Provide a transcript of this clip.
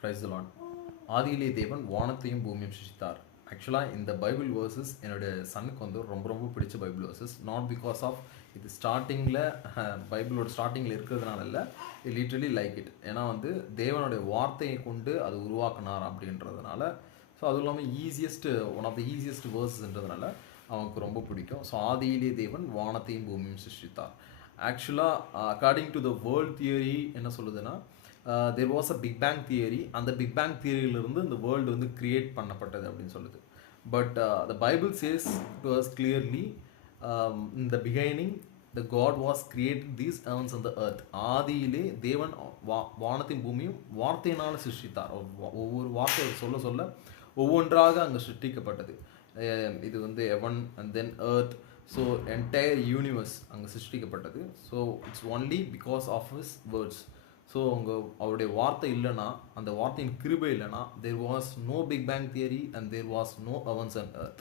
Praise the Lord. ஆதியிலே தேவன் வானத்தையும் பூமியும் சிருஷ்டித்தார். ஆக்சுவலாக இந்த பைபிள் வேர்சஸ் என்னுடைய சனுக்கு வந்து ரொம்ப ரொம்ப பிடிச்ச Bible verses. Not because of இது ஸ்டார்டிங்கில் பைபிளோட ஸ்டார்டிங்கில் இருக்கிறதுனால இல்லை, லிட்ரலி லைக் இட். ஏன்னா வந்து தேவனுடைய வார்த்தையை கொண்டு அது உருவாக்குனார் அப்படின்றதுனால. ஸோ அதுவும் இல்லாமல் ஒன் ஆஃப் த ஈஸியஸ்ட் வேர்சஸ்ன்றதுனால அவனுக்கு ரொம்ப பிடிக்கும். ஸோ ஆதியிலே தேவன் வானத்தையும் பூமியும் சிருஷ்டித்தார். ஆக்சுவலாக according to the world theory என்ன சொல்லுதுன்னா, there was a big bang theory. அந்த பிக் பேங் தியரியிலிருந்து இந்த வேர்ல்டு வந்து கிரியேட் பண்ணப்பட்டது அப்படின்னு சொல்லுது. But the Bible says to us clearly, in the beginning the God was created these heavens and the earth. ஆதியிலே தேவன் வானத்தின் பூமியும் வார்த்தையினால் சிருஷ்டித்தார். ஒவ்வொரு வார்த்தை சொல்ல சொல்ல ஒவ்வொன்றாக அங்கே சிருஷ்டிக்கப்பட்டது. இது வந்து heaven and then earth. So entire universe அங்கே சிருஷ்டிக்கப்பட்டது. So it's only because of his words. So அவருடைய வார்த்தை இல்லைனா, அந்த வார்த்தையின் கிருபை இல்லைனா, there was no big bang theory and there was no heavens and earth.